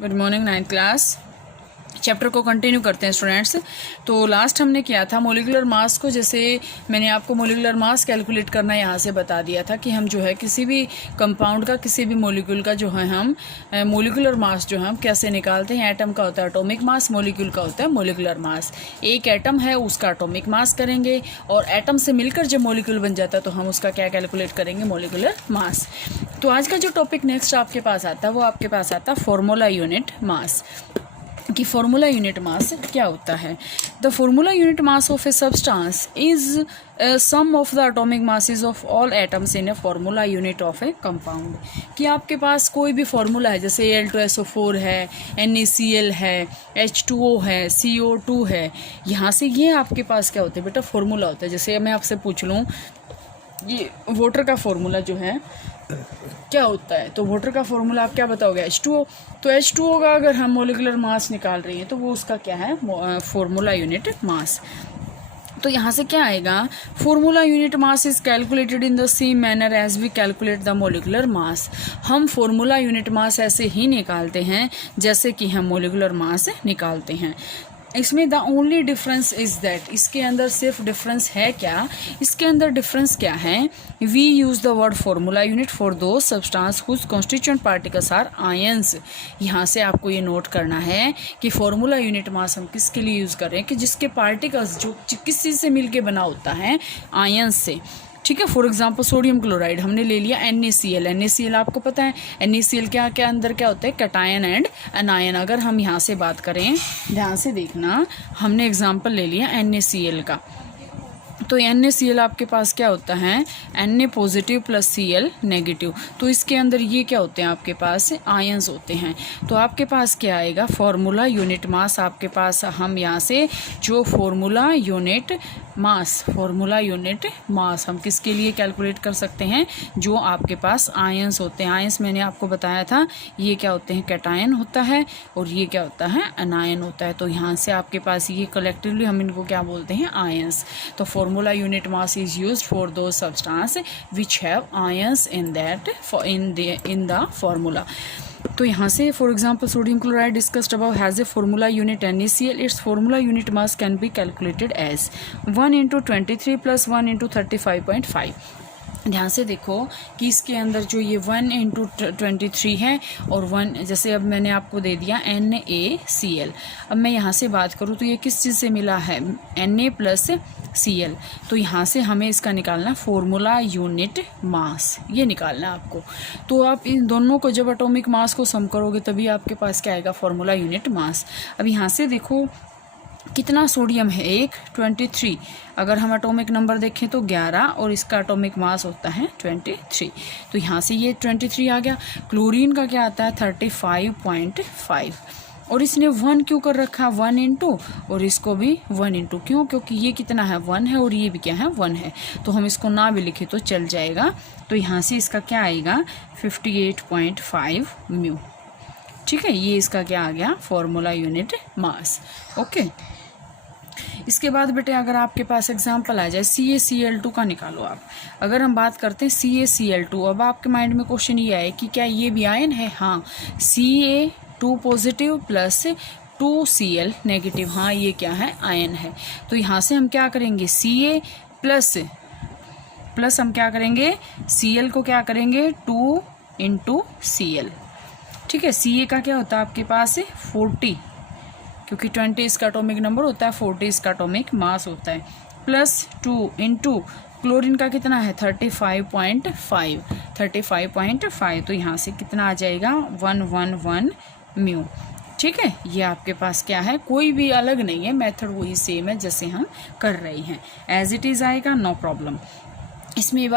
Good morning 9th class. Chapter को continue करते हैं स्टूडेंट्स। तो लास्ट हमने किया था मोलिकुलर मास को, जैसे मैंने आपको मोलिकुलर मास कैलकुलेट करना यहाँ से बता दिया था कि हम जो है किसी भी कंपाउंड का, किसी भी मोलिक्यूल का जो है हम मोलिकुलर मास जो है हम कैसे निकालते हैं। एटम का होता है एटॉमिक मास, मोलिक्यूल का होता है मोलिकुलर मास। एक एटम है उसका एटॉमिक मास करेंगे और एटम से मिलकर जब मोलिक्यूल बन जाता है तो हम उसका क्या कैलकुलेट करेंगे, मोलिकुलर मास। तो आज का जो टॉपिक नेक्स्ट आपके पास आता है वो आपके पास आता है फॉर्मूला यूनिट मास, कि फॉर्मूला यूनिट मास क्या होता है। The formula unit mass of a substance is sum of the atomic masses of all atoms in a formula unit of a compound. कि आपके पास कोई भी फॉर्मूला है, जैसे Al2SO4 है, NaCl है, H2O है, CO2 है, यहाँ से ये आपके पास क्या होता है बेटा, फॉर्मूला होता है। जैसे मैं आपसे पूछ लूँ ये वाटर का फॉर्मूला जो है क्या होता है, तो वाटर का फॉर्मूला आप क्या बताओगे, H2O। तो H2O का अगर हम मोलिकुलर मास निकाल रही हैं तो वो उसका क्या है, फॉर्मूला यूनिट मास। तो यहाँ से क्या आएगा, formula unit mass is calculated in the same manner as we calculate the molecular mass. हम फॉर्मूला यूनिट मास ऐसे ही निकालते हैं जैसे कि हम मोलिकुलर मास निकालते हैं। इसमें the only difference is that, इसके अंदर सिर्फ डिफरेंस है क्या, इसके अंदर डिफरेंस क्या है, we use the word formula unit for those substance whose constituent particles are ions. यहाँ से आपको ये नोट करना है कि फॉर्मूला यूनिट मास हम किसके लिए यूज कर रहे हैं, कि जिसके पार्टिकल्स जो किस चीज़ से मिलके बना होता है, आयंस से। ठीक है, फॉर एग्जाम्पल सोडियम क्लोराइड हमने ले लिया NaCl। NaCl आपको पता है NaCl क्या क्या अंदर क्या होता है, कैटायन एंड एनायन। अगर हम यहाँ से बात करें, ध्यान से देखना, हमने एग्जाम्पल ले लिया NaCl का, तो NaCl आपके पास क्या होता है, Na positive plus Cl negative. तो इसके अंदर ये क्या होते हैं, आपके पास आयंस होते हैं। तो आपके पास क्या आएगा, फॉर्मूला यूनिट मास। आपके पास हम यहाँ से जो फॉर्मूला यूनिट मास, फॉर्मूला यूनिट मास हम किसके लिए कैलकुलेट कर सकते हैं, जो आपके पास आयंस होते हैं। आयंस मैंने आपको बताया था ये क्या होते हैं, कैटायन होता है और ये क्या होता है, एनायन होता है। तो यहाँ से आपके पास ये कलेक्टिवली हम इनको क्या बोलते हैं, आयंस। तो formula unit mass is used for those substance which have ions in the formula. तो यहाँ से for example sodium chloride discussed above has a formula unit NaCl। Its formula unit mass can be calculated as 1 × 23 + 1 × 35.5। ध्यान से देखो कि इसके अंदर जो ये 1 × 23 है और 1, जैसे अब मैंने आपको दे दिया NaCl। अब मैं यहाँ से बात करूँ तो ये किस चीज़ से मिला है, Na + Cl। तो यहाँ से हमें इसका निकालना फॉर्मूला यूनिट मास, ये निकालना है आपको। तो आप इन दोनों को जब एटॉमिक मास को सम करोगे तभी आपके पास क्या आएगा, फॉर्मूला यूनिट मास। अब यहाँ से देखो कितना सोडियम है, 23। अगर हम एटॉमिक नंबर देखें तो 11 और इसका एटॉमिक मास होता है 23। तो यहाँ से ये 23 आ गया। क्लोरीन का क्या आता है, 35.5। और इसने 1 क्यों कर रखा, 1 × और इसको भी 1 × क्यों, क्योंकि ये कितना है, 1 है और ये भी क्या है, 1 है। तो हम इसको ना भी लिखे तो चल जाएगा। तो यहाँ से इसका क्या आएगा, 58.5 म्यू। ठीक है, ये इसका क्या आ गया, फॉर्मूला यूनिट मास। ओके, इसके बाद बेटे अगर आपके पास एग्जांपल आ जाए CaCl2 का निकालो आप। अगर हम बात करते हैं CaCl2, अब आपके माइंड में क्वेश्चन ये आए कि क्या ये भी आयन है। हाँ, Ca2 positive plus 2Cl negative, हाँ ये क्या है, आयन है। तो यहाँ से हम क्या करेंगे, Ca प्लस हम क्या करेंगे, Cl को क्या करेंगे, 2 × Cl। ठीक है, Ca का क्या होता है आपके पास 40, क्योंकि 20 इसका एटॉमिक नंबर होता है, 40 इसका एटॉमिक मास होता है, प्लस 2 × क्लोरीन का कितना है, 35.5। तो यहाँ से कितना आ जाएगा, 111 म्यू। ठीक है, ये आपके पास क्या है, कोई भी अलग नहीं है, मेथड वही सेम है जैसे हम कर रहे हैं, एज इट इज़ आएगा, नो प्रॉब्लम। इसमें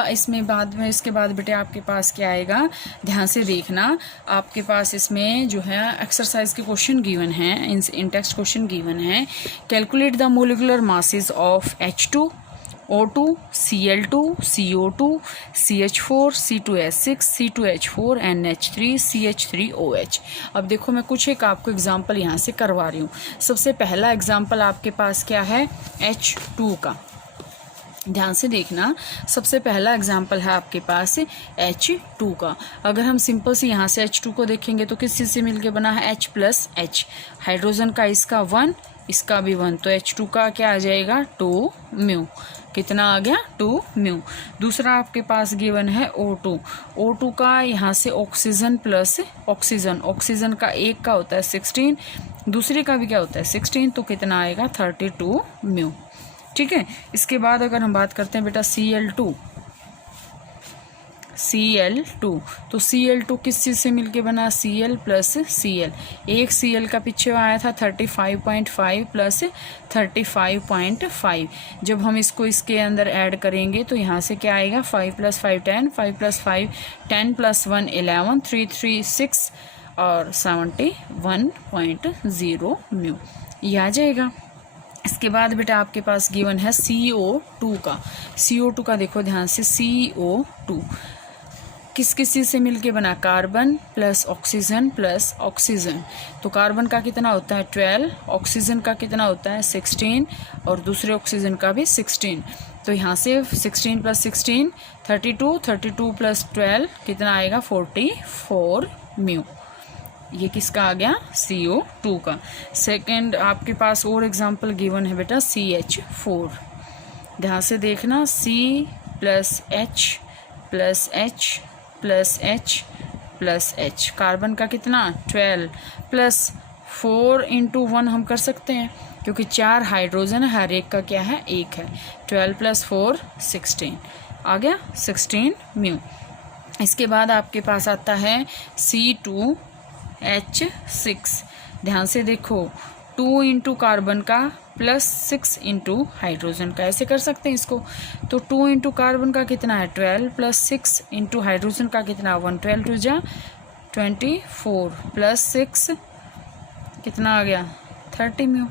बाद में इसके बाद बेटे आपके पास क्या आएगा, ध्यान से देखना। आपके पास इसमें जो है एक्सरसाइज के क्वेश्चन गिवन हैं, इन टेक्स्ट क्वेश्चन गिवन हैं। Calculate the molecular masses of H2, O2, Cl2, CO2, CH4, C2H6, C2H4, NH3, CH3OH। अब देखो मैं कुछ एक आपको एग्जाम्पल यहाँ से करवा रही हूँ। सबसे पहला एग्जाम्पल आपके पास क्या है, H2 का। ध्यान से देखना, सबसे पहला एग्जाम्पल है आपके पास H2 का। अगर हम सिंपल से यहाँ से H2 को देखेंगे तो किस चीज़ से मिलके बना है, H प्लस H। हाइड्रोजन का इसका 1, इसका भी 1, तो H2 का क्या आ जाएगा 2 म्यू। कितना आ गया 2 म्यू। दूसरा आपके पास गिवन है O2। O2 का यहाँ से ऑक्सीजन प्लस ऑक्सीजन, ऑक्सीजन का एक का होता है 16, दूसरे का भी क्या होता है 16, तो कितना आएगा 32 म्यू। ठीक है। इसके बाद अगर हम बात करते हैं बेटा Cl2, तो Cl2 किस चीज़ से मिलके बना, Cl प्लस Cl। एक Cl का पीछे आया था 35.5 प्लस 35.5। जब हम इसको इसके अंदर ऐड करेंगे तो यहाँ से क्या आएगा 5 + 5 10, 5 + 5 10 + 1 11, 3 3 6 और 71.0 म्यू, ये आ जाएगा। इसके बाद बेटा आपके पास गिवन है CO2 का। CO2 का देखो ध्यान से, CO2 किस किस चीज़ से मिलके बना, carbon plus oxygen plus oxygen. तो कार्बन का कितना होता है 12, ऑक्सीजन का कितना होता है 16 और दूसरे ऑक्सीजन का भी 16। तो यहाँ से 16 + 16 32, 32 + 12 कितना आएगा 44 म्यू। ये किसका आ गया CO2 का। सेकंड आपके पास और एग्जांपल गिवन है बेटा CH4। ध्यान से देखना, C + H + H + H + H। Carbon का कितना 12 प्लस 4 × 1 हम कर सकते हैं क्योंकि 4 हाइड्रोजन है, हर एक का क्या है 1 है। 12 + 4 16 आ गया 16 म्यू। इसके बाद आपके पास आता है C2H6। ध्यान से देखो, 2 × कार्बन का प्लस 6 × हाइड्रोजन का, ऐसे कर सकते हैं इसको। तो 2 × कार्बन का कितना है 12 प्लस 6 × हाइड्रोजन का कितना 1, 12 2 जा 24 प्लस 6 कितना आ गया 30 म्यू।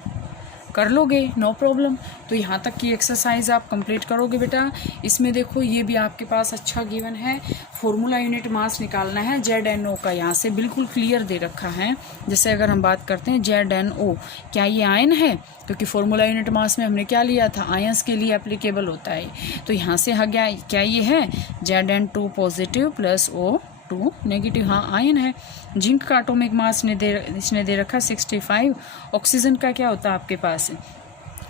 कर लोगे नो प्रॉब्लम। तो यहाँ तक की एक्सरसाइज आप कंप्लीट करोगे बेटा। इसमें देखो ये भी आपके पास अच्छा गिवन है, फॉर्मूला यूनिट मास निकालना है ZNO का, यहाँ से बिल्कुल क्लियर दे रखा है। जैसे अगर हम बात करते हैं ZNO, क्या ये आयन है, क्योंकि फॉर्मूला यूनिट मास में हमने क्या लिया था, आयंस के लिए एप्लीकेबल होता है। तो यहाँ से आ गया क्या ये है ZN2 positive plus O2 negative, हाँ आयन है। जिंक का एटॉमिक मास इसने दे रखा 65। ऑक्सीजन का क्या होता है आपके पास,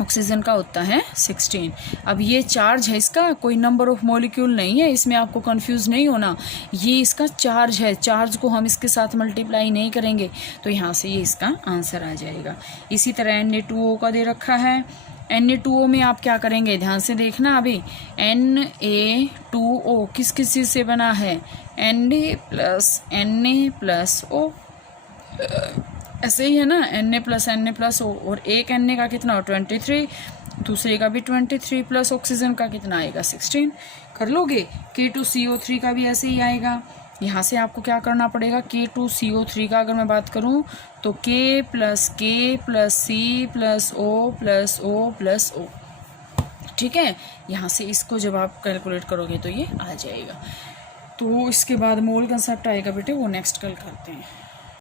ऑक्सीजन का होता है 16। अब ये चार्ज है, इसका कोई नंबर ऑफ मॉलिक्यूल नहीं है, इसमें आपको कंफ्यूज नहीं होना, ये इसका चार्ज है। चार्ज को हम इसके साथ मल्टीप्लाई नहीं करेंगे, तो यहाँ से ये इसका आंसर आ जाएगा। इसी तरह Na2O का दे रखा है। Na2O में आप क्या करेंगे, ध्यान से देखना। अभी Na2O किस किस चीज़ से बना है, Na + O, ऐसे ही है ना, Na + O। और एक Na का कितना हो 23, दूसरे का भी 23 प्लस ऑक्सीजन का कितना आएगा 16। कर लोगे। K2CO3 का भी ऐसे ही आएगा। यहाँ से आपको क्या करना पड़ेगा, K2CO3 का अगर मैं बात करूँ तो K + K + C + O + O + O। ठीक है। यहाँ से इसको जब आप कैलकुलेट करोगे तो ये आ जाएगा। तो इसके बाद मोल कंसेप्ट आएगा बेटे, वो नेक्स्ट कल करते हैं।